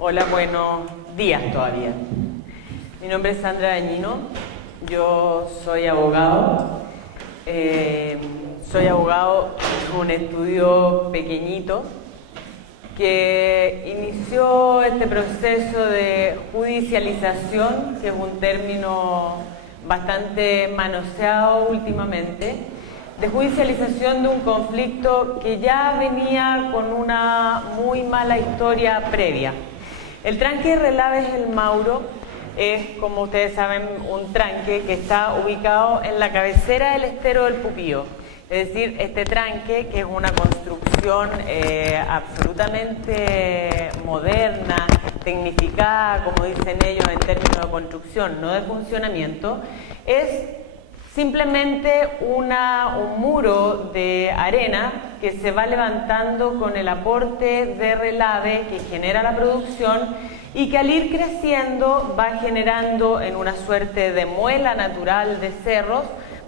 Hola, buenos días todavía. Mi nombre es Sandra Dañino, yo soy abogado. Soy abogado de un estudio pequeñito que inició este proceso de judicialización, que es un término bastante manoseado últimamente, de judicialización de un conflicto que ya venía con una muy mala historia previa. El tranque de Relaves El Mauro es, como ustedes saben, un tranque que está ubicado en la cabecera del estero del Pupío. Es decir, este tranque, que es una construcción absolutamente moderna, tecnificada, como dicen ellos, en términos de construcción, no de funcionamiento, es simplemente un muro de arena que se va levantando con el aporte de relave que genera la producción y que al ir creciendo va generando en una suerte de muela natural de cerros,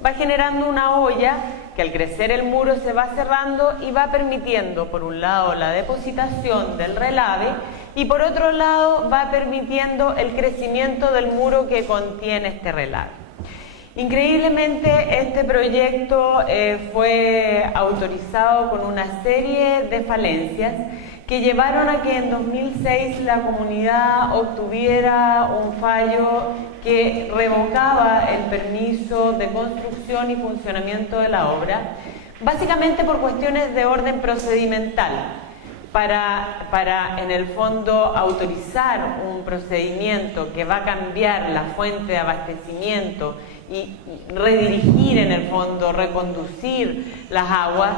va generando una olla que al crecer el muro se va cerrando y va permitiendo por un lado la depositación del relave y por otro lado va permitiendo el crecimiento del muro que contiene este relave. Increíblemente este proyecto fue autorizado con una serie de falencias que llevaron a que en 2006 la comunidad obtuviera un fallo que revocaba el permiso de construcción y funcionamiento de la obra, básicamente por cuestiones de orden procedimental, para en el fondo autorizar un procedimiento que va a cambiar la fuente de abastecimiento y redirigir en el fondo, reconducir las aguas.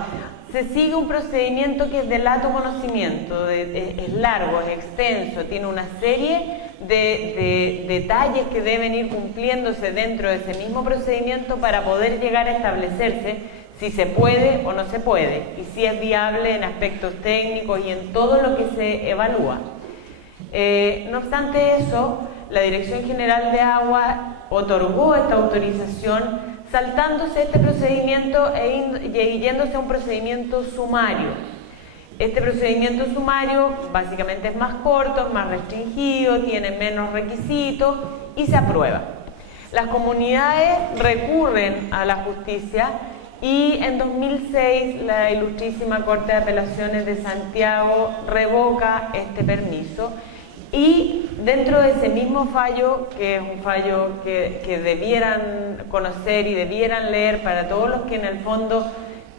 Se sigue un procedimiento que es de lato conocimiento, es largo, es extenso, tiene una serie de detalles que deben ir cumpliéndose dentro de ese mismo procedimiento para poder llegar a establecerse si se puede o no se puede, y si es viable en aspectos técnicos y en todo lo que se evalúa. No obstante eso, la Dirección General de Agua otorgó esta autorización saltándose este procedimiento y yéndose a un procedimiento sumario. Este procedimiento sumario básicamente es más corto, es más restringido, tiene menos requisitos y se aprueba. Las comunidades recurren a la justicia y en 2006 la Ilustrísima Corte de Apelaciones de Santiago revoca este permiso. Y dentro de ese mismo fallo, que es un fallo que debieran conocer y debieran leer para todos los que en el fondo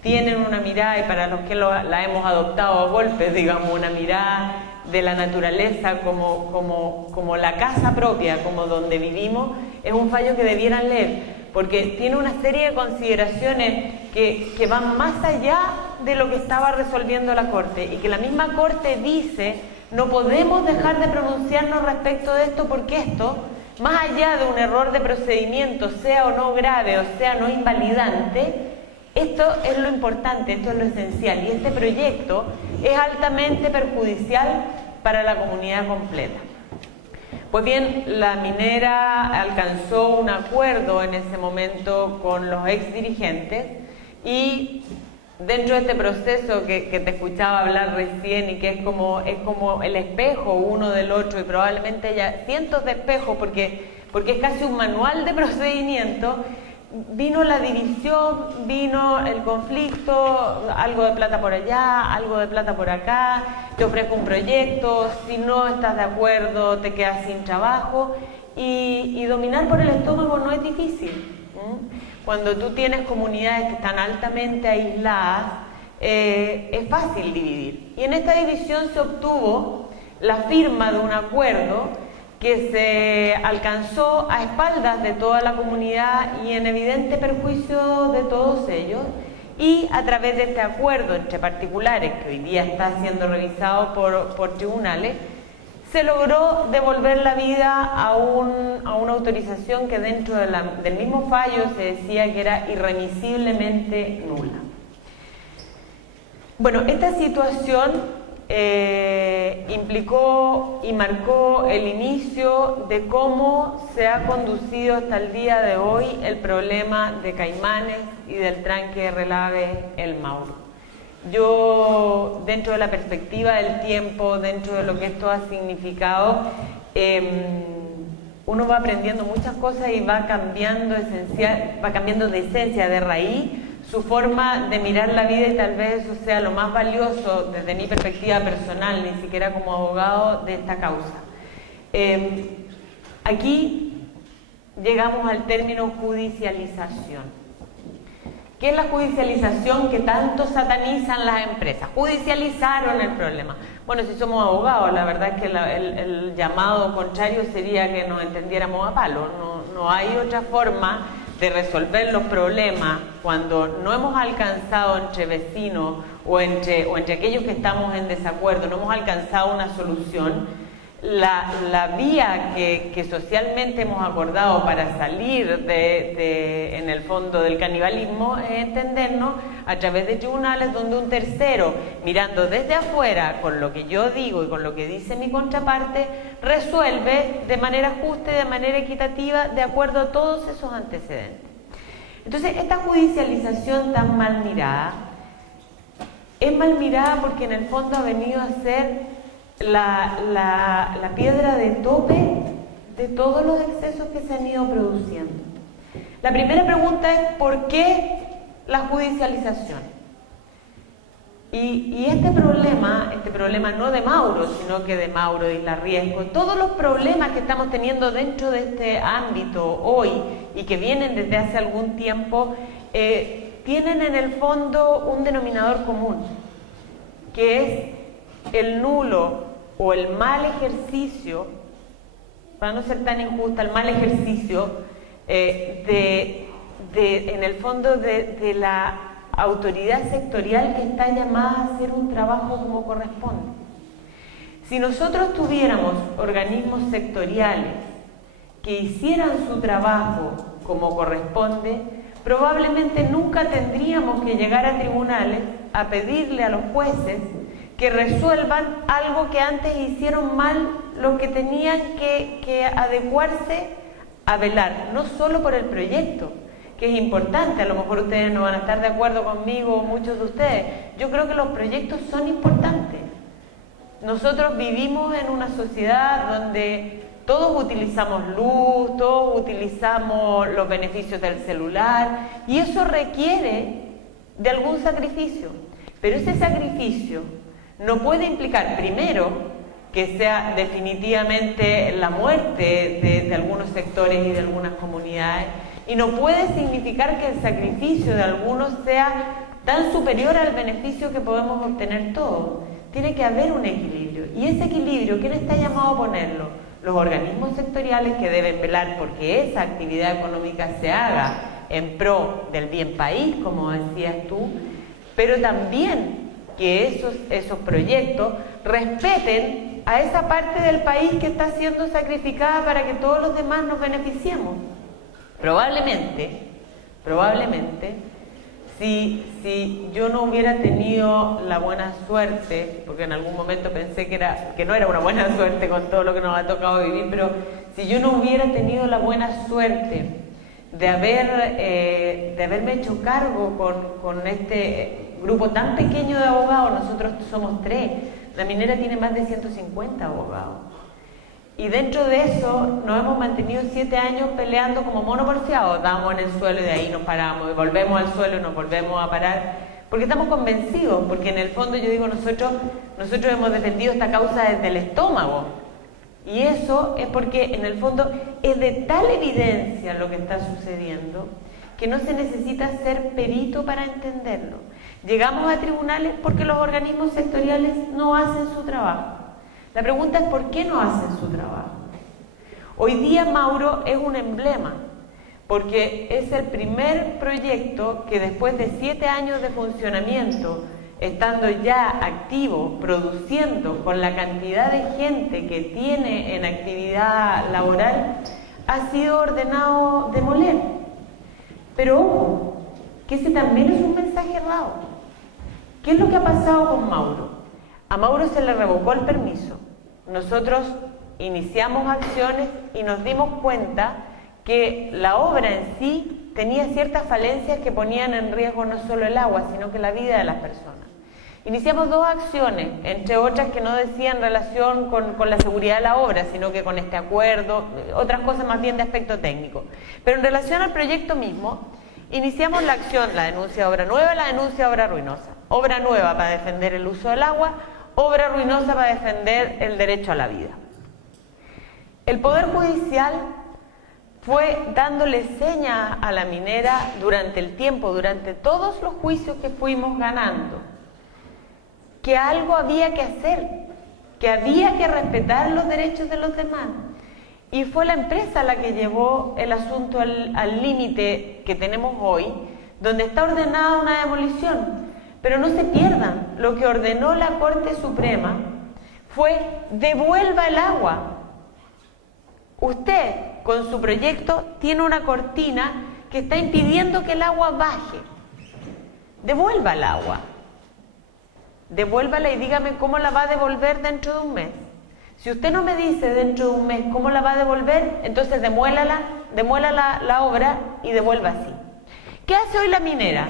tienen una mirada y para los que la hemos adoptado a golpes, digamos, una mirada de la naturaleza como la casa propia, como donde vivimos, es un fallo que debieran leer, porque tiene una serie de consideraciones que van más allá de lo que estaba resolviendo la Corte y que la misma Corte dice: no podemos dejar de pronunciarnos respecto de esto porque esto, más allá de un error de procedimiento, sea o no grave o sea no invalidante, esto es lo importante, esto es lo esencial y este proyecto es altamente perjudicial para la comunidad completa. Pues bien, la minera alcanzó un acuerdo en ese momento con los exdirigentes y dentro de este proceso que te escuchaba hablar recién y que es como el espejo uno del otro y probablemente haya cientos de espejos porque es casi un manual de procedimiento, vino la división, vino el conflicto, algo de plata por allá, algo de plata por acá, te ofrezco un proyecto, si no estás de acuerdo te quedas sin trabajo y dominar por el estómago no es difícil. Cuando tú tienes comunidades que están altamente aisladas, es fácil dividir. Y en esta división se obtuvo la firma de un acuerdo que se alcanzó a espaldas de toda la comunidad y en evidente perjuicio de todos ellos. Y a través de este acuerdo entre particulares, que hoy día está siendo revisado por tribunales, se logró devolver la vida a una autorización que dentro del mismo fallo se decía que era irremisiblemente nula. Bueno, esta situación implicó y marcó el inicio de cómo se ha conducido hasta el día de hoy el problema de Caimanes y del tranque de Relaves El Mauro. Yo, dentro de la perspectiva del tiempo, dentro de lo que esto ha significado, uno va aprendiendo muchas cosas y va cambiando de esencia, de raíz, su forma de mirar la vida, y tal vez eso sea lo más valioso desde mi perspectiva personal, ni siquiera como abogado, de esta causa. Aquí llegamos al término judicialización. ¿Qué es la judicialización que tanto satanizan las empresas? Judicializaron el problema. Bueno, si somos abogados, la verdad es que el llamado contrario sería que nos entendiéramos a palo. No hay otra forma de resolver los problemas cuando no hemos alcanzado entre vecinos o entre aquellos que estamos en desacuerdo, no hemos alcanzado una solución. La vía que socialmente hemos acordado para salir en el fondo del canibalismo es entendernos a través de tribunales donde un tercero, mirando desde afuera con lo que yo digo y con lo que dice mi contraparte, resuelve de manera justa y de manera equitativa de acuerdo a todos esos antecedentes. Entonces, esta judicialización tan mal mirada es mal mirada porque en el fondo ha venido a ser la piedra de tope de todos los excesos que se han ido produciendo. La primera pregunta es ¿por qué la judicialización? Y este problema no de Mauro, sino que de Mauro y Isla Riesgo, todos los problemas que estamos teniendo dentro de este ámbito hoy y que vienen desde hace algún tiempo, tienen en el fondo un denominador común, que es el nulo o el mal ejercicio, para no ser tan injusta, el mal ejercicio en el fondo de la autoridad sectorial que está llamada a hacer un trabajo como corresponde. Si nosotros tuviéramos organismos sectoriales que hicieran su trabajo como corresponde, probablemente nunca tendríamos que llegar a tribunales a pedirle a los jueces que resuelvan algo que antes hicieron mal los que tenían que adecuarse a velar, no solo por el proyecto, que es importante. A lo mejor ustedes no van a estar de acuerdo conmigo, muchos de ustedes. Yo creo que los proyectos son importantes. Nosotros vivimos en una sociedad donde todos utilizamos luz, todos utilizamos los beneficios del celular, y eso requiere de algún sacrificio. Pero ese sacrificio no puede implicar, primero, que sea definitivamente la muerte de algunos sectores y de algunas comunidades, y no puede significar que el sacrificio de algunos sea tan superior al beneficio que podemos obtener todos. Tiene que haber un equilibrio, y ese equilibrio, ¿quién está llamado a ponerlo? Los organismos sectoriales, que deben velar porque esa actividad económica se haga en pro del bien país, como decías tú, pero también que esos proyectos respeten a esa parte del país que está siendo sacrificada para que todos los demás nos beneficiemos. Probablemente, si yo no hubiera tenido la buena suerte, porque en algún momento pensé que no era una buena suerte con todo lo que nos ha tocado vivir, pero si yo no hubiera tenido la buena suerte de haberme hecho cargo con este grupo tan pequeño de abogados, nosotros somos 3, la minera tiene más de 150 abogados, y dentro de eso nos hemos mantenido 7 años peleando como mono porfiado. Damos en el suelo y de ahí nos paramos, y volvemos al suelo y nos volvemos a parar, porque estamos convencidos, porque en el fondo yo digo, nosotros hemos defendido esta causa desde el estómago, y eso es porque en el fondo es de tal evidencia lo que está sucediendo que no se necesita ser perito para entenderlo. Llegamos a tribunales porque los organismos sectoriales no hacen su trabajo. La pregunta es ¿por qué no hacen su trabajo? Hoy día Mauro es un emblema, porque es el primer proyecto que después de 7 años de funcionamiento, estando ya activo, produciendo con la cantidad de gente que tiene en actividad laboral, ha sido ordenado demoler. Pero ojo, que ese también es un mensaje errado. ¿Qué es lo que ha pasado con Mauro? A Mauro se le revocó el permiso. Nosotros iniciamos acciones y nos dimos cuenta que la obra en sí tenía ciertas falencias que ponían en riesgo no solo el agua, sino que la vida de las personas. iniciamos 2 acciones, entre otras que no decían relación con la seguridad de la obra, sino que con este acuerdo, otras cosas más bien de aspecto técnico. Pero en relación al proyecto mismo, iniciamos la acción, la denuncia de obra nueva, la denuncia de obra ruinosa. Obra nueva para defender el uso del agua, obra ruinosa para defender el derecho a la vida. El Poder Judicial fue dándole señas a la minera durante el tiempo, durante todos los juicios que fuimos ganando, que algo había que hacer, que había que respetar los derechos de los demás. Y fue la empresa la que llevó el asunto al límite que tenemos hoy, donde está ordenada una demolición. Pero no se pierdan, lo que ordenó la Corte Suprema fue devuelva el agua. Usted, con su proyecto, tiene una cortina que está impidiendo que el agua baje. Devuelva el agua. Devuélvala y dígame cómo la va a devolver dentro de un mes. Si usted no me dice dentro de un mes cómo la va a devolver, entonces demuela la obra y devuelva así. ¿Qué hace hoy la minera?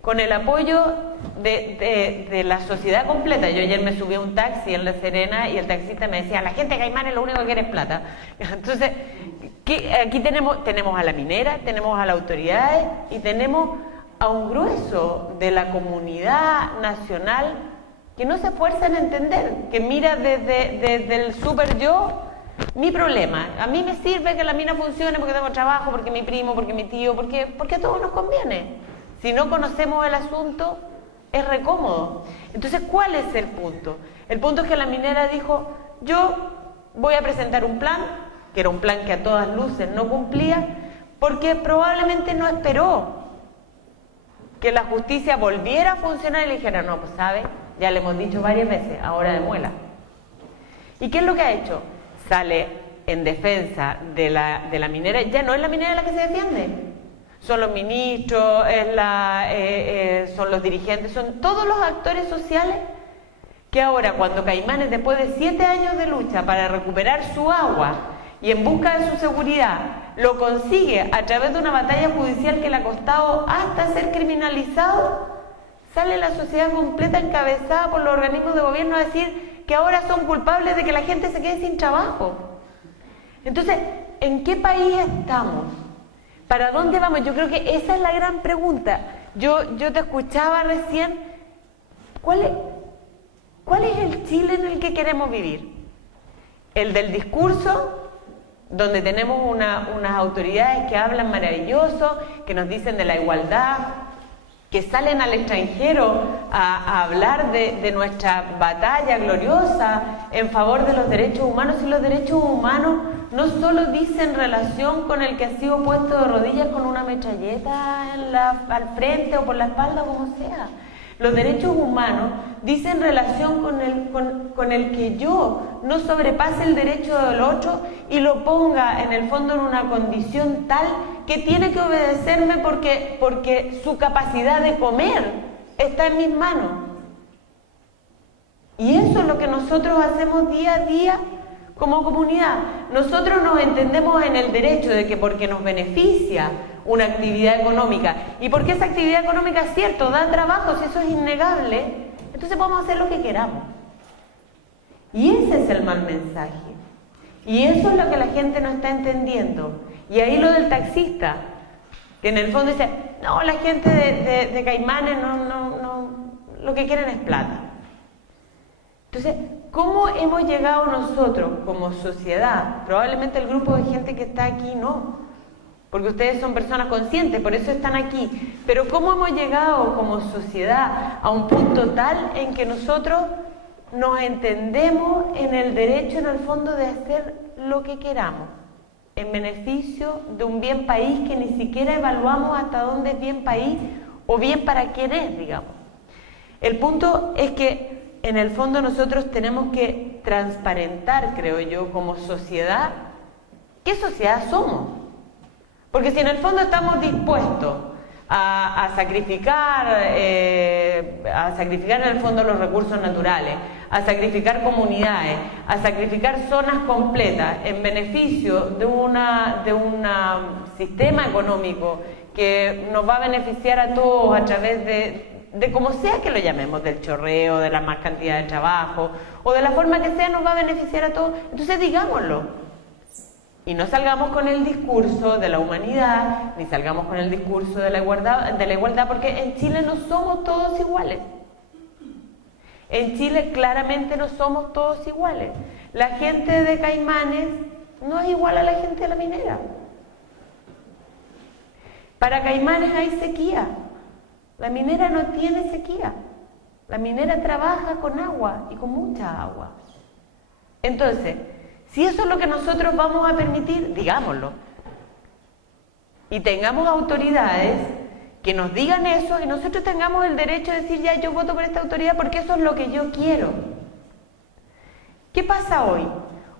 Con el apoyo de la sociedad completa. Yo ayer me subí a un taxi en La Serena y el taxista me decía, la gente de Caimanes lo único que quiere es plata. Entonces, aquí tenemos a la minera, tenemos a las autoridades y tenemos a un grueso de la comunidad nacional que no se esfuerza en entender, que mira desde el super yo mi problema. A mí me sirve que la mina funcione porque tengo trabajo, porque mi primo, porque mi tío, porque a todos nos conviene. Si no conocemos el asunto, es recómodo. Entonces, ¿cuál es el punto? El punto es que la minera dijo, yo voy a presentar un plan, que era un plan que a todas luces no cumplía, porque probablemente no esperó que la justicia volviera a funcionar y le dijera, no, pues sabe, ya le hemos dicho varias veces, ahora demuela. ¿Y qué es lo que ha hecho? Sale en defensa de la minera, ya no es la minera la que se defiende. Son los ministros, son los dirigentes, son todos los actores sociales que ahora, cuando Caimanes, después de 7 años de lucha para recuperar su agua y en busca de su seguridad, lo consigue a través de una batalla judicial que le ha costado hasta ser criminalizado, sale la sociedad completa encabezada por los organismos de gobierno a decir que ahora son culpables de que la gente se quede sin trabajo. Entonces, ¿en qué país estamos? ¿Para dónde vamos? Yo creo que esa es la gran pregunta. Yo te escuchaba recién. ¿Cuál es el Chile en el que queremos vivir? ¿El del discurso, donde tenemos unas autoridades que hablan maravilloso, que nos dicen de la igualdad, que salen al extranjero a hablar de nuestra batalla gloriosa en favor de los derechos humanos? Y los derechos humanos no solo dicen relación con el que ha sido puesto de rodillas con una metralleta al frente o por la espalda, como sea. Los derechos humanos dicen relación con el que yo no sobrepase el derecho del otro y lo ponga en el fondo en una condición tal que tiene que obedecerme porque su capacidad de comer está en mis manos. Y eso es lo que nosotros hacemos día a día como comunidad. Nosotros nos entendemos en el derecho de que porque nos beneficia una actividad económica y porque esa actividad económica es cierto, da trabajo, si eso es innegable, entonces podemos hacer lo que queramos. Y ese es el mal mensaje. Y eso es lo que la gente no está entendiendo. Y ahí lo del taxista, que en el fondo dice, no, la gente de Caimanes no, lo que quieren es plata. Entonces, ¿cómo hemos llegado nosotros como sociedad? Probablemente el grupo de gente que está aquí no, porque ustedes son personas conscientes, por eso están aquí. Pero ¿cómo hemos llegado como sociedad a un punto tal en que nosotros nos entendemos en el derecho, en el fondo, de hacer lo que queramos, en beneficio de un bien país que ni siquiera evaluamos hasta dónde es bien país o bien para quién es, digamos? El punto es que en el fondo nosotros tenemos que transparentar, creo yo, como sociedad, ¿qué sociedad somos? Porque si en el fondo estamos dispuestos a sacrificar en el fondo los recursos naturales, a sacrificar comunidades, a sacrificar zonas completas en beneficio de un sistema económico que nos va a beneficiar a todos a través de de como sea que lo llamemos, del chorreo, de la más cantidad de trabajo, o de la forma que sea, nos va a beneficiar a todos, entonces digámoslo. Y no salgamos con el discurso de la humanidad, ni salgamos con el discurso de la igualdad, porque en Chile no somos todos iguales. En Chile claramente no somos todos iguales. La gente de Caimanes no es igual a la gente de La Minera. Para Caimanes hay sequía. La minera no tiene sequía. La minera trabaja con agua y con mucha agua. Entonces, si eso es lo que nosotros vamos a permitir, digámoslo. Y tengamos autoridades que nos digan eso y nosotros tengamos el derecho de decir, ya, yo voto por esta autoridad porque eso es lo que yo quiero. ¿Qué pasa hoy?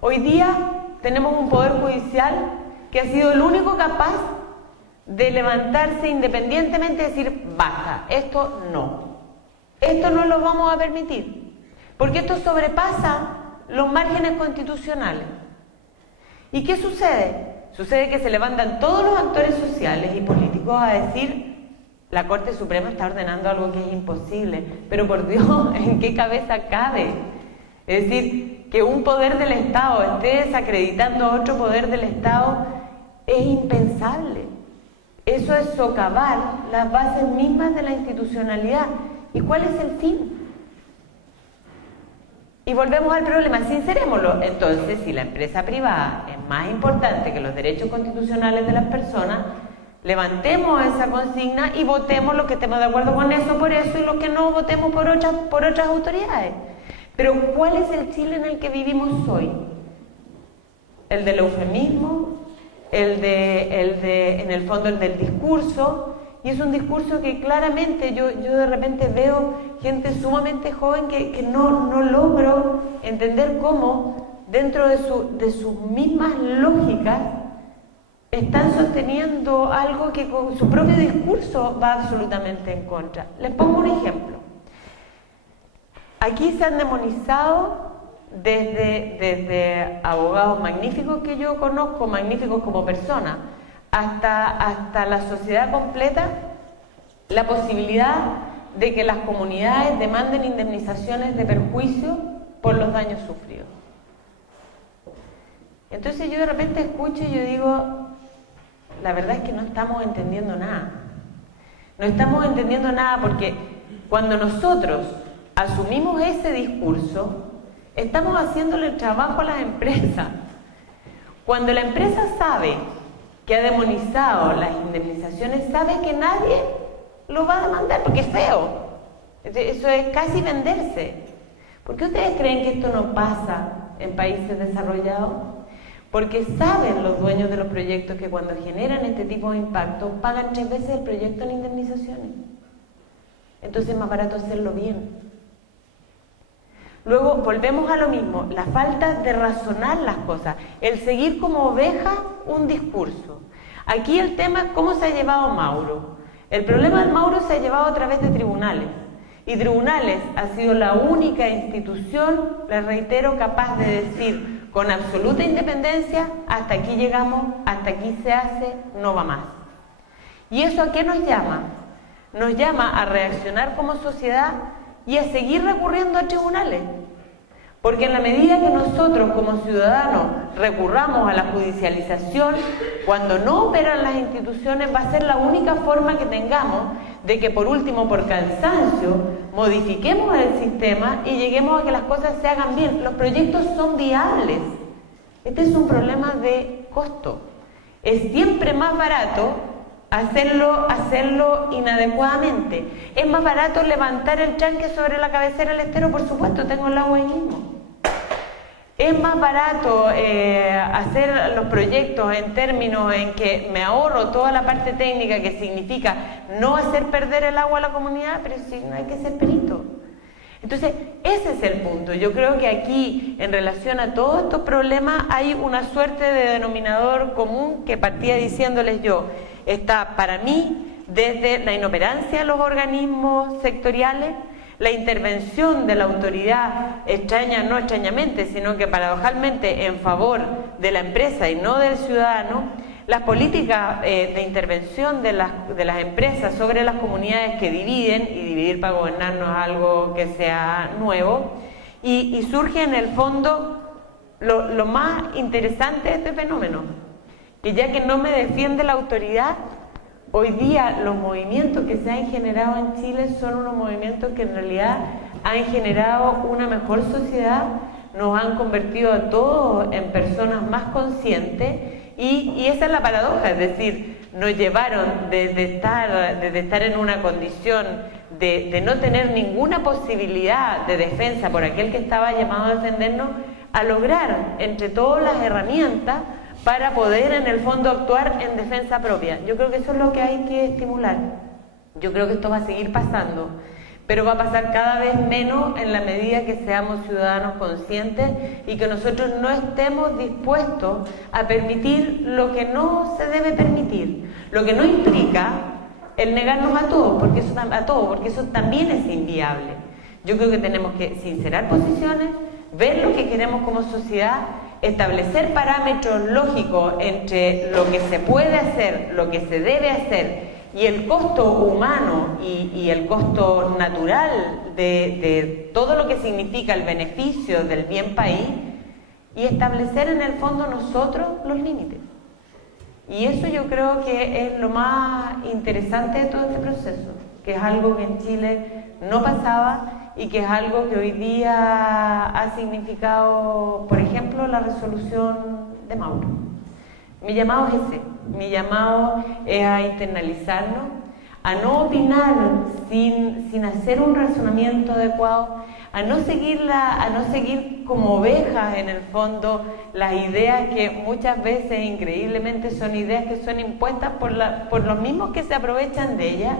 Hoy día tenemos un poder judicial que ha sido el único capaz de levantarse independientemente y decir, basta, esto no lo vamos a permitir, porque esto sobrepasa los márgenes constitucionales. ¿Y qué sucede? Sucede que se levantan todos los actores sociales y políticos a decir, la Corte Suprema está ordenando algo que es imposible, pero por Dios, ¿en qué cabeza cabe? Es decir, que un poder del Estado esté desacreditando a otro poder del Estado es impensable. Eso es socavar las bases mismas de la institucionalidad. ¿Y cuál es el fin? Y volvemos al problema, sincerémoslo. Entonces, si la empresa privada es más importante que los derechos constitucionales de las personas, levantemos esa consigna y votemos los que estemos de acuerdo con eso, por eso, y los que no, votemos por otras autoridades. Pero ¿cuál es el Chile en el que vivimos hoy? ¿El del eufemismo? En el fondo el del discurso, y es un discurso que claramente yo de repente veo gente sumamente joven que no logro entender cómo dentro de sus mismas lógicas están sosteniendo algo que con su propio discurso va absolutamente en contra. Les pongo un ejemplo. Aquí se han demonizado desde abogados magníficos que yo conozco, magníficos como personas, hasta la sociedad completa, la posibilidad de que las comunidades demanden indemnizaciones de perjuicio por los daños sufridos. Entonces yo de repente escucho y yo digo, la verdad es que no estamos entendiendo nada. No estamos entendiendo nada porque cuando nosotros asumimos ese discurso, estamos haciéndole el trabajo a las empresas. Cuando la empresa sabe que ha demonizado las indemnizaciones, sabe que nadie lo va a demandar porque es feo. Eso es casi venderse. ¿Por qué ustedes creen que esto no pasa en países desarrollados? Porque saben los dueños de los proyectos que cuando generan este tipo de impactos pagan 3 veces el proyecto en indemnizaciones. Entonces es más barato hacerlo bien. Luego volvemos a lo mismo, la falta de razonar las cosas, el seguir como oveja un discurso. Aquí el tema es cómo se ha llevado Mauro. El problema del Mauro se ha llevado a través de tribunales. Y tribunales ha sido la única institución, les reitero, capaz de decir con absoluta independencia, hasta aquí llegamos, hasta aquí se hace, no va más. ¿Y eso a qué nos llama? Nos llama a reaccionar como sociedad y a seguir recurriendo a tribunales. Porque en la medida que nosotros como ciudadanos recurramos a la judicialización, cuando no operan las instituciones, va a ser la única forma que tengamos de que por último, por cansancio, modifiquemos el sistema y lleguemos a que las cosas se hagan bien. Los proyectos son viables. Este es un problema de costo. Es siempre más barato hacerlo inadecuadamente. Es más barato levantar el tranque sobre la cabecera del estero, por supuesto, tengo el agua ahí mismo. Es más barato hacer los proyectos en términos en que me ahorro toda la parte técnica que significa no hacer perder el agua a la comunidad, pero si no hay que ser perito. Entonces, ese es el punto. Yo creo que aquí, en relación a todos estos problemas, hay una suerte de denominador común que partía diciéndoles yo. Está para mí desde la inoperancia de los organismos sectoriales, la intervención de la autoridad extraña, no extrañamente, sino que paradojalmente en favor de la empresa y no del ciudadano, las políticas de intervención de las empresas sobre las comunidades que dividen, y dividir para gobernar no es algo que sea nuevo, y surge en el fondo lo más interesante de este fenómeno, que ya que no me defiende la autoridad, hoy día los movimientos que se han generado en Chile son unos movimientos que en realidad han generado una mejor sociedad, nos han convertido a todos en personas más conscientes, y esa es la paradoja, es decir, nos llevaron desde estar en una condición de no tener ninguna posibilidad de defensa por aquel que estaba llamado a defendernos, a lograr entre todas las herramientas para poder en el fondo actuar en defensa propia. Yo creo que eso es lo que hay que estimular. Yo creo que esto va a seguir pasando, pero va a pasar cada vez menos en la medida que seamos ciudadanos conscientes y que nosotros no estemos dispuestos a permitir lo que no se debe permitir, lo que no implica el negarnos a todo, porque eso también es inviable. Yo creo que tenemos que sincerar posiciones, ver lo que queremos como sociedad, establecer parámetros lógicos entre lo que se puede hacer, lo que se debe hacer y el costo humano y el costo natural de todo lo que significa el beneficio del bien país, y establecer en el fondo nosotros los límites. Y eso yo creo que es lo más interesante de todo este proceso, que es algo que en Chile no pasaba y que es algo que hoy día ha significado, por ejemplo, la resolución de Mauro. Mi llamado es ese, mi llamado es a internalizarnos, a no opinar sin hacer un razonamiento adecuado, a no seguir como ovejas en el fondo las ideas que muchas veces increíblemente son ideas que son impuestas por los mismos que se aprovechan de ellas,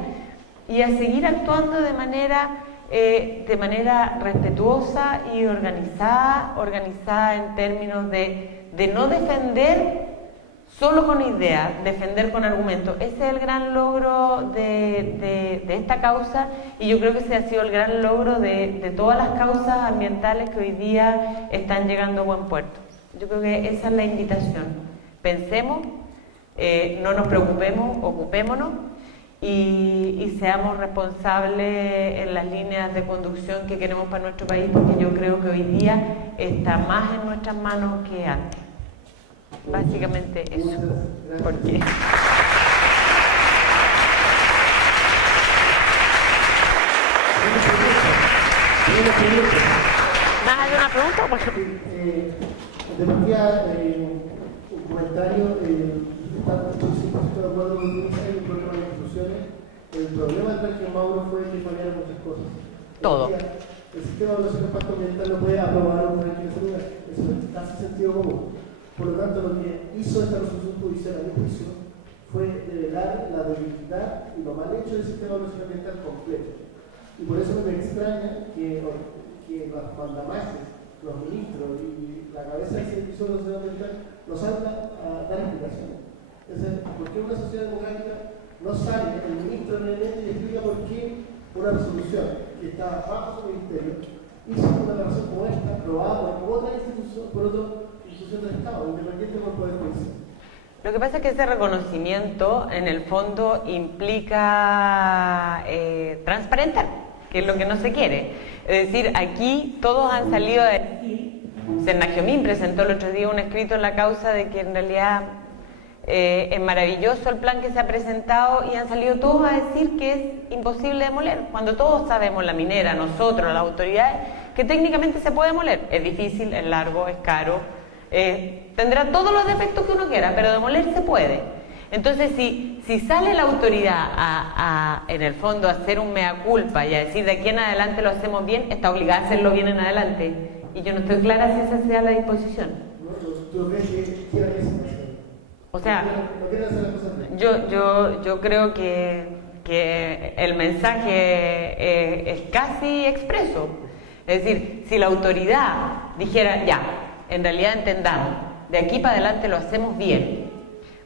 y a seguir actuando de manera respetuosa y organizada en términos de no defender solo con ideas, defender con argumentos. Ese es el gran logro de esta causa, y yo creo que ese ha sido el gran logro de todas las causas ambientales que hoy día están llegando a buen puerto. Yo creo que esa es la invitación. Pensemos, no nos preocupemos, ocupémonos y seamos responsables en las líneas de conducción que queremos para nuestro país, porque yo creo que hoy día está más en nuestras manos que antes. Básicamente eso. ¿Por qué? ¿Más alguna pregunta? De partida, un comentario, estoy 100% de acuerdo con Luisa y con las instituciones. El problema del Parque Mauro fue que fallaron muchas cosas. Todo. El sistema de evaluación de impacto ambiental no puede aprobar un proyecto de seguridad, eso es casi sentido común. Por lo tanto, lo que hizo esta resolución judicial a mi juicio fue revelar la debilidad y lo mal hecho del sistema de evaluación ambiental completo. Y por eso me extraña que los mandamases, los ministros y la cabeza del servicio de evaluación ambiental no salgan a dar explicaciones. Es decir, ¿por qué una sociedad democrática no sale el ministro en el ente y explica por qué una resolución que está bajo su ministerio hizo una declaración como esta, aprobada por otra institución, por otra institución del Estado, independiente del poder judicial? Lo que pasa es que ese reconocimiento en el fondo implica transparentar, que es lo que no se quiere. Es decir, aquí todos han salido a decir, Sernagiomín presentó el otro día un escrito en la causa de que en realidad es maravilloso el plan que se ha presentado, y han salido todos a decir que es imposible demoler, cuando todos sabemos, la minera, nosotros, las autoridades, que técnicamente se puede demoler. Es difícil, es largo, es caro, tendrá todos los defectos que uno quiera, pero demoler se puede. Entonces, si sale la autoridad en el fondo a hacer un mea culpa y a decir de aquí en adelante lo hacemos bien, está obligada a hacerlo bien en adelante, y yo no estoy clara si esa sea la disposición. ¿Tú crees que quiera que se haga? O sea, yo creo que el mensaje es casi expreso. Es decir, si la autoridad dijera, ya, en realidad entendamos, de aquí para adelante lo hacemos bien.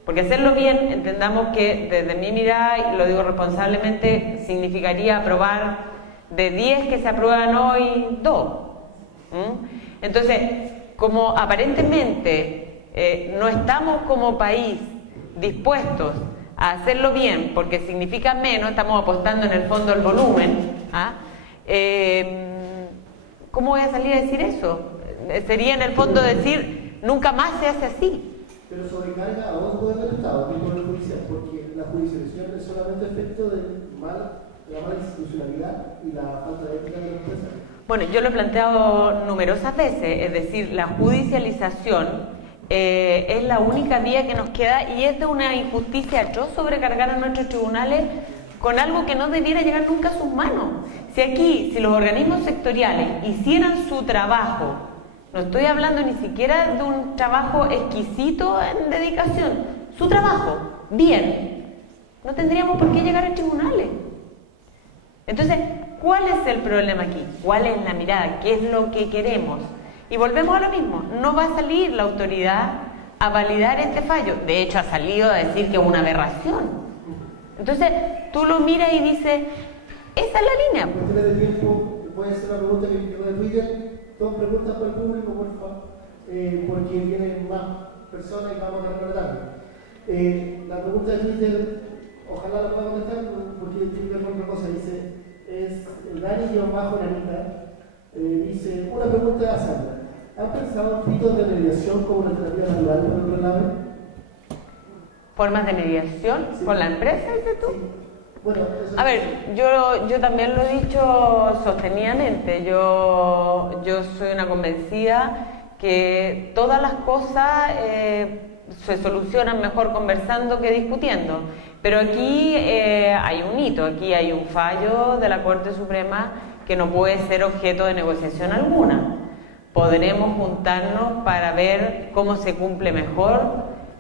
Porque hacerlo bien, entendamos que desde mi mirada, y lo digo responsablemente, significaría aprobar de 10 que se aprueban hoy, 2. Entonces, como aparentemente no estamos como país dispuestos a hacerlo bien, porque significa menos, estamos apostando en el fondo al volumen, ¿ah? ¿Cómo voy a salir a decir eso? Sería en el fondo decir, nunca más se hace así. Pero sobrecarga a dos poderes del Estado, no por el judicial, porque la judicialización es solamente efecto de la mala institucionalidad y la falta de ética de la empresa. Bueno, yo lo he planteado numerosas veces, es decir, la judicialización es la única vía que nos queda y es de una injusticia atroz sobrecargar a nuestros tribunales con algo que no debiera llegar nunca a sus manos. Si los organismos sectoriales hicieran su trabajo, no estoy hablando ni siquiera de un trabajo exquisito en dedicación, su trabajo, bien, no tendríamos por qué llegar a tribunales. Entonces, ¿cuál es el problema aquí? ¿Cuál es la mirada? ¿Qué es lo que queremos? Y volvemos a lo mismo, no va a salir la autoridad a validar este fallo. De hecho, ha salido a decir que es una aberración. Entonces, tú lo miras y dices, esa es la línea. Por cuestiones de tiempo, voy a hacer una pregunta que me Twitter. Dos preguntas para el público, por favor, porque vienen más personas y vamos a tratar. La pregunta de Twitter, ojalá la pueda contestar, porque tiene que ver con otra cosa. Dice, es el Dani-Lanita, dice, una pregunta a Sandra. ¿Han pensado en ritos de mediación como una terapia natural por el relave? ¿Formas de mediación Sí. con la empresa, dices tú? Sí. Bueno, a ver, yo también lo he dicho sostenidamente, yo soy una convencida que todas las cosas se solucionan mejor conversando que discutiendo, pero aquí hay un hito, aquí hay un fallo de la Corte Suprema que no puede ser objeto de negociación alguna. Podremos juntarnos para ver cómo se cumple mejor,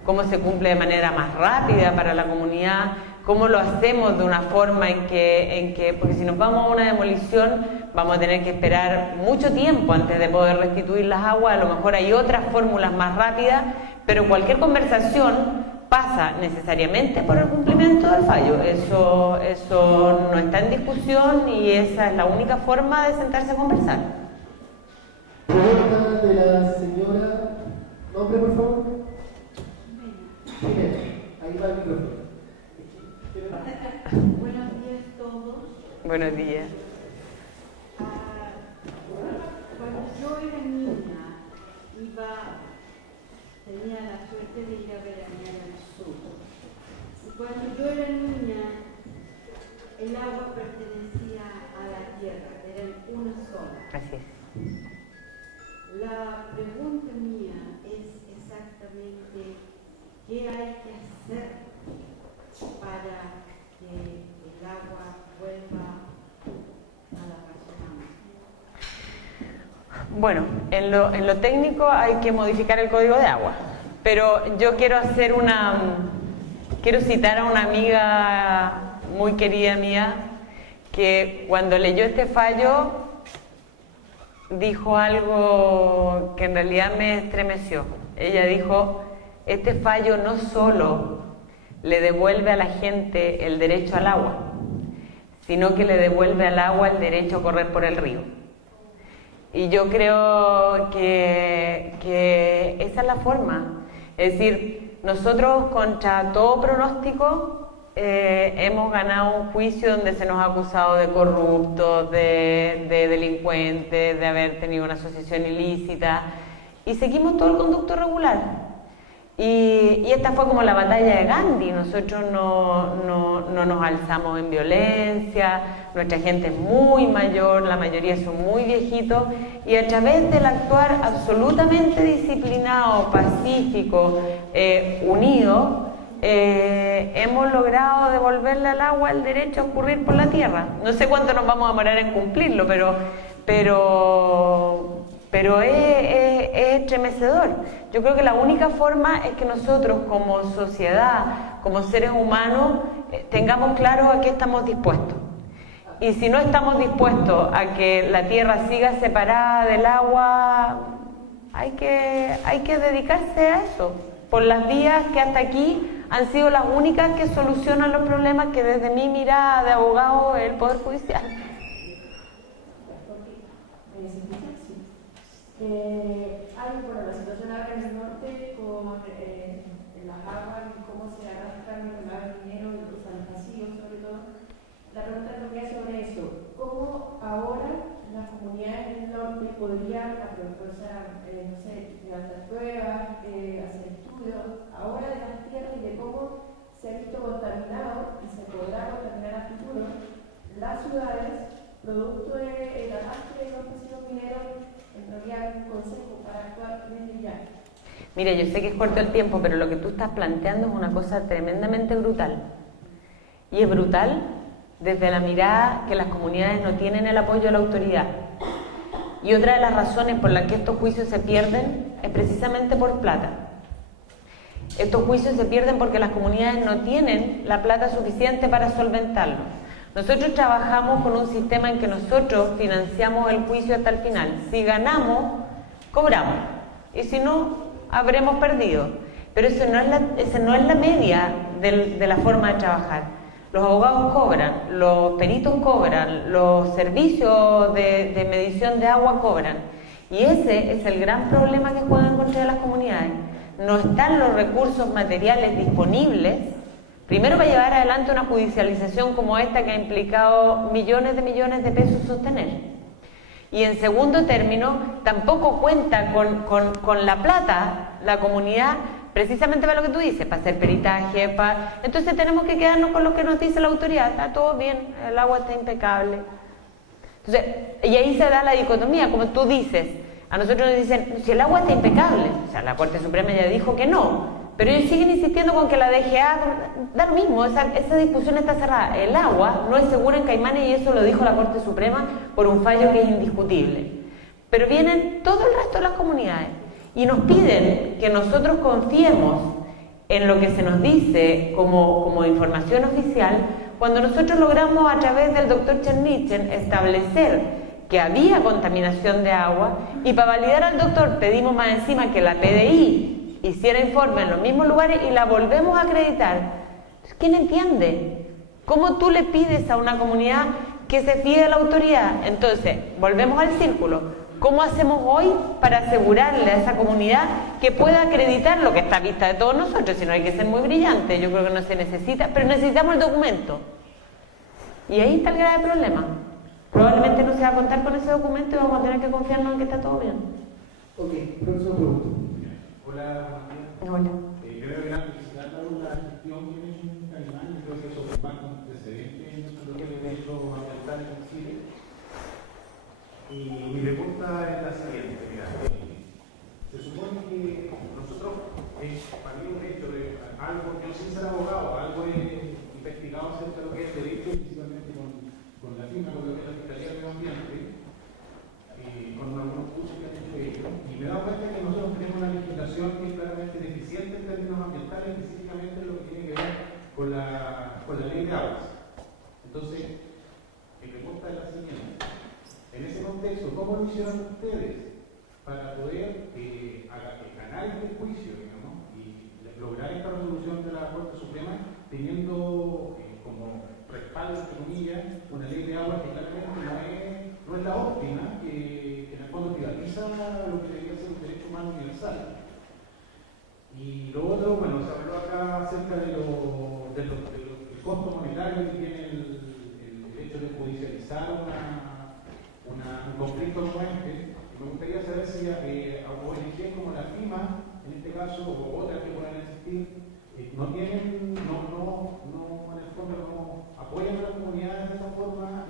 cómo se cumple de manera más rápida para la comunidad, cómo lo hacemos de una forma en que, porque si nos vamos a una demolición vamos a tener que esperar mucho tiempo antes de poder restituir las aguas, a lo mejor hay otras fórmulas más rápidas, pero cualquier conversación pasa necesariamente por el cumplimiento del fallo, eso no está en discusión y esa es la única forma de sentarse a conversar. Pregunta de la señora, nombre por favor. Jiménez, ahí va el micrófono. Buenos días a todos. Buenos días. Cuando yo era niña, tenía la suerte de ir a veranear al sur. Y cuando yo era niña, el agua pertenecía a la tierra, era una sola. Así es. La pregunta mía es exactamente qué hay que hacer para que el agua vuelva a la persona. Bueno, en lo técnico hay que modificar el código de agua, pero yo quiero citar a una amiga muy querida mía que cuando leyó este fallo dijo algo que en realidad me estremeció. Ella dijo, este fallo no solo le devuelve a la gente el derecho al agua, sino que le devuelve al agua el derecho a correr por el río. Y yo creo que esa es la forma. Es decir, nosotros contra todo pronóstico hemos ganado un juicio donde se nos ha acusado de corruptos, de delincuentes, de haber tenido una asociación ilícita, y seguimos todo el conducto regular. Y esta fue como la batalla de Gandhi. Nosotros no nos alzamos en violencia, nuestra gente es muy mayor, la mayoría son muy viejitos, y a través del actuar absolutamente disciplinado, pacífico, unido, hemos logrado devolverle al agua el derecho a escurrir por la tierra. No sé cuánto nos vamos a demorar en cumplirlo, pero es estremecedor. Yo creo que la única forma es que nosotros como sociedad, como seres humanos, tengamos claro a qué estamos dispuestos. Y si no estamos dispuestos a que la tierra siga separada del agua, hay que dedicarse a eso, por las vías que hasta aquí han sido las únicas que solucionan los problemas que desde mi mirada de abogado es el Poder Judicial. Hay la situación ahora en el norte con el las aguas y cómo se arrastran los lagos mineros y los vacíos sobre todo. La pregunta es sobre eso. ¿Cómo ahora las comunidades del norte podrían aprovechar, no sé, levantar pruebas, hacer estudios ahora de las tierras y de cómo se ha visto contaminado y se podrá contaminar a futuro las ciudades producto del arrastre de los residuos mineros? En realidad, un consejo para actuar desde ya. Mira, yo sé que es corto el tiempo, pero lo que tú estás planteando es una cosa tremendamente brutal. Y es brutal desde la mirada que las comunidades no tienen el apoyo de la autoridad. Y otra de las razones por las que estos juicios se pierden es precisamente por plata. Estos juicios se pierden porque las comunidades no tienen la plata suficiente para solventarlo. Nosotros trabajamos con un sistema en que nosotros financiamos el juicio hasta el final. Si ganamos, cobramos. Y si no, habremos perdido. Pero esa no es la media de la forma de trabajar. Los abogados cobran, los peritos cobran, los servicios de medición de agua cobran. Y ese es el gran problema que juegan contra las comunidades. No están los recursos materiales disponibles, primero para llevar adelante una judicialización como esta que ha implicado millones de pesos sostener. Y en segundo término, tampoco cuenta con la plata, la comunidad, precisamente para lo que tú dices, para hacer peritaje, entonces tenemos que quedarnos con lo que nos dice la autoridad. Está todo bien, el agua está impecable. Entonces, y ahí se da la dicotomía, como tú dices, a nosotros nos dicen, si el agua está impecable, o sea, la Corte Suprema ya dijo que no, pero ellos siguen insistiendo con que la DGA, da lo mismo, esa discusión está cerrada. El agua no es segura en Caimanes y eso lo dijo la Corte Suprema por un fallo que es indiscutible. Pero vienen todo el resto de las comunidades y nos piden que nosotros confiemos en lo que se nos dice como información oficial, cuando nosotros logramos a través del doctor Chernichen establecer que había contaminación de agua, y para validar al doctor pedimos más encima que la PDI hiciera informe en los mismos lugares y la volvemos a acreditar. ¿Quién entiende? ¿Cómo tú le pides a una comunidad que se fíe de la autoridad? Entonces, volvemos al círculo. ¿Cómo hacemos hoy para asegurarle a esa comunidad que pueda acreditar lo que está a vista de todos nosotros? Si no hay que ser muy brillante, yo creo que no se necesita, pero necesitamos el documento. Y ahí está el grave problema. Probablemente no se va a contar con ese documento y vamos a tener que confiarnos en que está todo bien. Ok, próxima pregunta. Hola, Hola. Creo que la felicidad la gestión que tiene en Caimán, creo que eso marca un precedente en nuestro derecho ambiental en Chile. Y mi pregunta es la siguiente, mira, se supone que nosotros, para mí un hecho de algo, yo sin ser abogado, algo he investigado acerca de lo que es derecho, principalmente con la firma, con lo que es la Fiscalía del Medio Ambiente, con algunos cursos que han hecho ellos, y me he dado cuenta que nosotros tenemos una legislación que es claramente deficiente en términos ambientales, específicamente en lo que tiene que ver con la ley de aguas. Entonces, mi pregunta es la siguiente. En ese contexto, ¿cómo lo hicieron ustedes para poder ganar este juicio, digamos, y lograr esta resolución de la Corte Suprema teniendo como respaldo, entre comillas, una ley de agua que claramente no es la óptima, que en el fondo privatiza lo que debería ser un derecho humano universal? Y lo otro, bueno, se habló acá acerca del costo monetario que tiene el hecho de judicializar un conflicto como este. Y me gustaría saber si ONG como la FIMA, en este caso, o otras que puedan existir, no tienen, en el fondo, no apoyan a las comunidades de esta forma,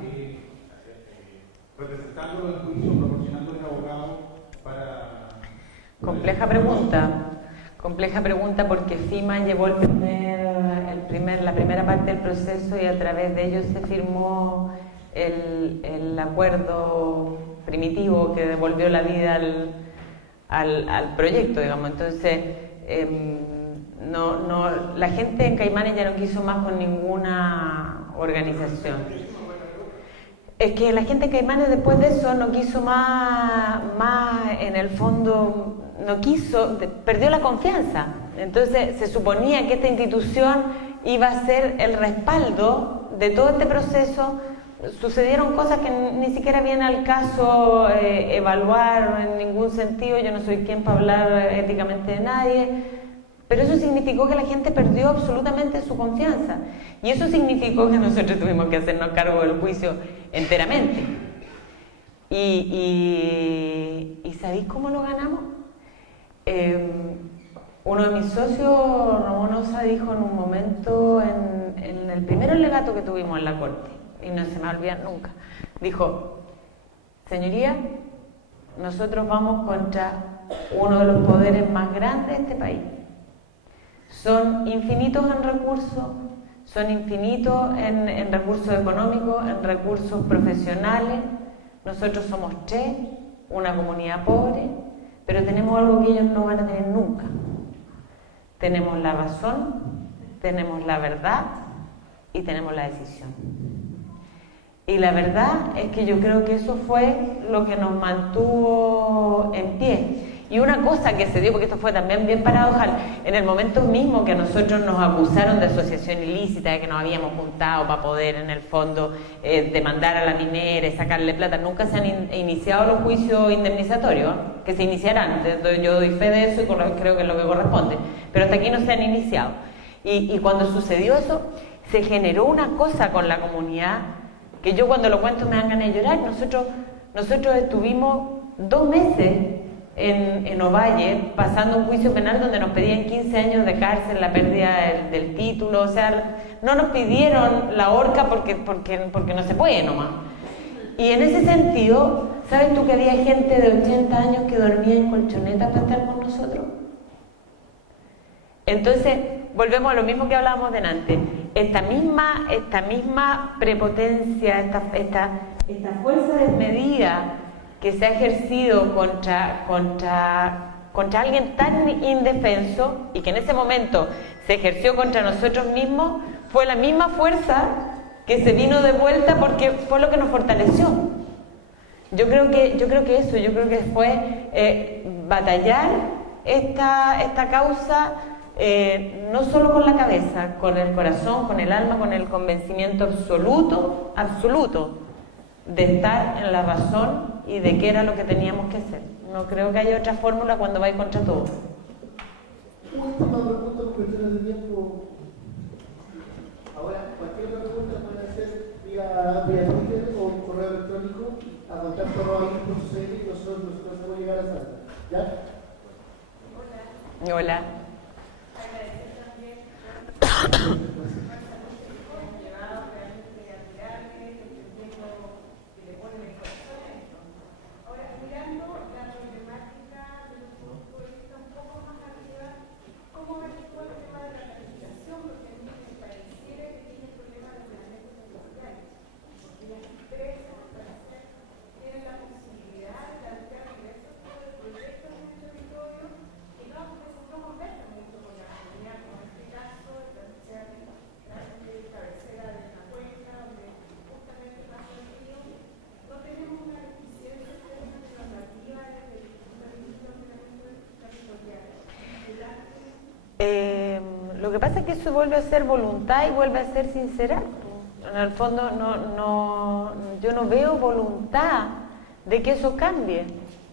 representándolo en juicio, proporcionándoles abogados para... Compleja pregunta porque FIMA llevó la primera parte del proceso y a través de ellos se firmó el acuerdo primitivo que devolvió la vida al proyecto, digamos. Entonces, la gente en Caimanes ya no quiso más con ninguna organización. Es que la gente en Caimanes después de eso no quiso más en el fondo, perdió la confianza. Entonces se suponía que esta institución iba a ser el respaldo de todo este proceso. Sucedieron cosas que ni siquiera viene al caso evaluar en ningún sentido. Yo no soy quien para hablar éticamente de nadie. pero eso significó que la gente perdió absolutamente su confianza. Y eso significó que nosotros tuvimos que hacernos cargo del juicio enteramente. ¿Y sabéis cómo lo ganamos? Uno de mis socios, Ramón Osa, dijo en un momento, en el primer alegato que tuvimos en la corte, y no se me va a olvidar nunca, dijo: señoría, nosotros vamos contra uno de los poderes más grandes de este país. Son infinitos en recursos, son infinitos en recursos económicos, en recursos profesionales. Nosotros somos 3, una comunidad pobre, pero tenemos algo que ellos no van a tener nunca. Tenemos la razón, tenemos la verdad y tenemos la decisión. Y la verdad es que yo creo que eso fue lo que nos mantuvo en pie. Y una cosa que se dio, porque esto fue también bien paradojal, en el momento mismo que a nosotros nos acusaron de asociación ilícita, de que nos habíamos juntado para poder en el fondo demandar a la minera y sacarle plata, nunca se han iniciado los juicios indemnizatorios, que se iniciarán, yo doy fe de eso y creo que es lo que corresponde, pero hasta aquí no se han iniciado. Y cuando sucedió eso, se generó una cosa con la comunidad, que yo cuando lo cuento me dan ganas de llorar. Nosotros estuvimos 2 meses en Ovalle pasando un juicio penal donde nos pedían 15 años de cárcel, la pérdida del título, o sea, no nos pidieron la horca porque no se puede nomás. Y en ese sentido, ¿sabes tú que había gente de 80 años que dormía en colchonetas para estar con nosotros? Entonces, volvemos a lo mismo que hablábamos delante. Esta misma prepotencia, esta fuerza desmedida que se ha ejercido contra alguien tan indefenso y que en ese momento se ejerció contra nosotros mismos, fue la misma fuerza que se vino de vuelta porque fue lo que nos fortaleció. Yo creo que fue batallar esta causa no solo con la cabeza, con el corazón, con el alma, con el convencimiento absoluto de estar en la razón y de qué era lo que teníamos que hacer. No creo que haya otra fórmula cuando vais contra todo. Última pregunta por cuestiones de tiempo. Ahora, cualquier otra pregunta puede hacer vía Twitter o correo electrónico a contacto@ir.cl y nosotros hacemos llegar a Santa. ¿Ya? Hola. Lo que pasa es que eso vuelve a ser voluntad y vuelve a ser sincerar. En el fondo yo no veo voluntad de que eso cambie,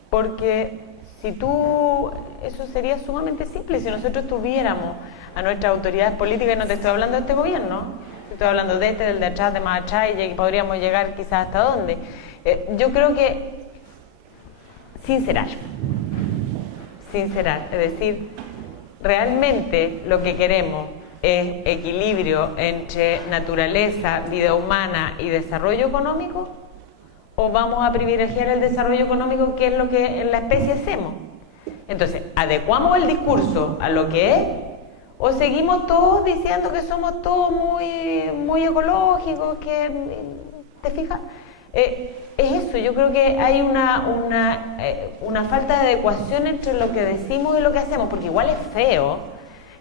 porque eso sería sumamente simple si nosotros tuviéramos a nuestras autoridades políticas, y no te estoy hablando de este gobierno, estoy hablando de del de atrás, de más atrás, y podríamos llegar quizás hasta dónde. Yo creo que sincerar, es decir, realmente lo que queremos es equilibrio entre naturaleza, vida humana y desarrollo económico, o vamos a privilegiar el desarrollo económico, que es lo que en la especie hacemos. Entonces, ¿adecuamos el discurso a lo que es? ¿O seguimos todos diciendo que somos todos muy ecológicos? ¿Te fijas? Es eso, yo creo que hay una falta de adecuación entre lo que decimos y lo que hacemos, porque igual es feo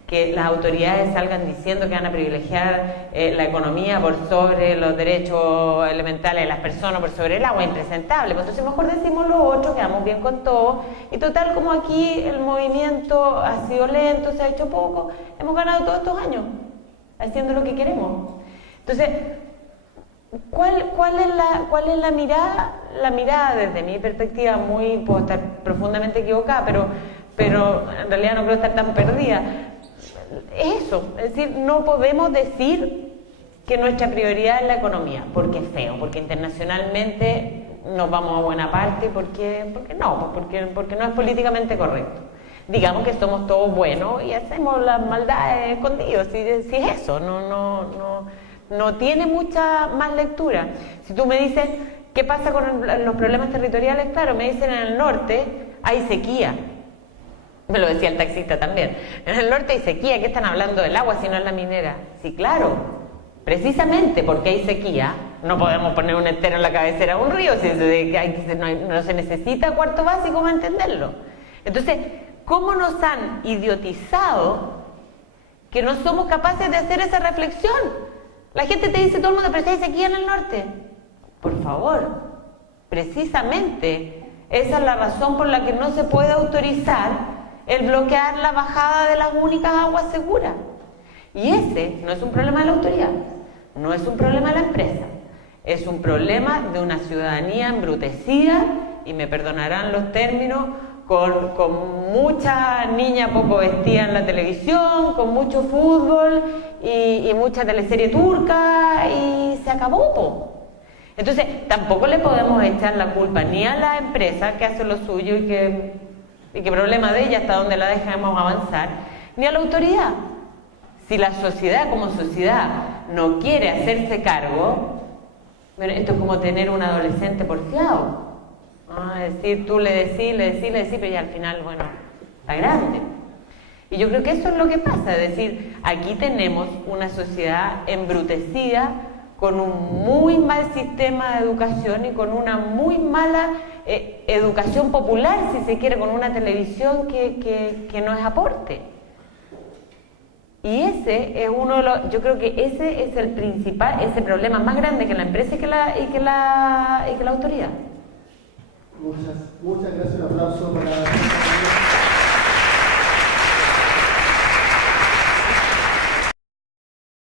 que las autoridades salgan diciendo que van a privilegiar la economía por sobre los derechos elementales de las personas, por sobre el agua, impresentable. Pues entonces mejor decimos lo otro, quedamos bien con todo, y total, como aquí el movimiento ha sido lento, se ha hecho poco, hemos ganado todos estos años haciendo lo que queremos. Entonces, ¿cuál es la mirada? La mirada, desde mi perspectiva, puedo estar profundamente equivocada, pero en realidad no creo estar tan perdida. eso, es decir, no podemos decir que nuestra prioridad es la economía, porque es feo, porque internacionalmente nos vamos a buena parte, porque no es políticamente correcto. Digamos que somos todos buenos y hacemos las maldades escondidas, si es eso, no tiene mucha más lectura. Si tú me dices, ¿qué pasa con los problemas territoriales? Claro, me dicen en el norte hay sequía. Me lo decía el taxista también. En el norte hay sequía, ¿qué están hablando del agua si no es la minera? Sí, claro, precisamente porque hay sequía, no podemos poner un estero en la cabecera de un río, no se necesita cuarto básico para entenderlo. Entonces, ¿cómo nos han idiotizado que no somos capaces de hacer esa reflexión? La gente te dice, todo el mundo, pero hay sequía en el norte. Por favor, precisamente esa es la razón por la que no se puede autorizar el bloquear la bajada de las únicas aguas seguras. Y ese no es un problema de la autoridad, no es un problema de la empresa, es un problema de una ciudadanía embrutecida, y me perdonarán los términos, con mucha niña poco vestida en la televisión, con mucho fútbol y mucha teleserie turca, y se acabó, po. Entonces, tampoco le podemos echar la culpa ni a la empresa que hace lo suyo y que problema de ella hasta donde la dejamos avanzar, ni a la autoridad. Si la sociedad como sociedad no quiere hacerse cargo, bueno, esto es como tener un adolescente porfiado. Es decir, tú le decís, pero ya al final, bueno, está grande. Y yo creo que eso es lo que pasa, es decir, aquí tenemos una sociedad embrutecida, con un muy mal sistema de educación y con una muy mala educación popular, si se quiere, con una televisión que no es aporte. Y ese es uno de los, yo creo que ese es el principal, ese problema más grande que la empresa y que la autoridad. Muchas gracias, un aplauso para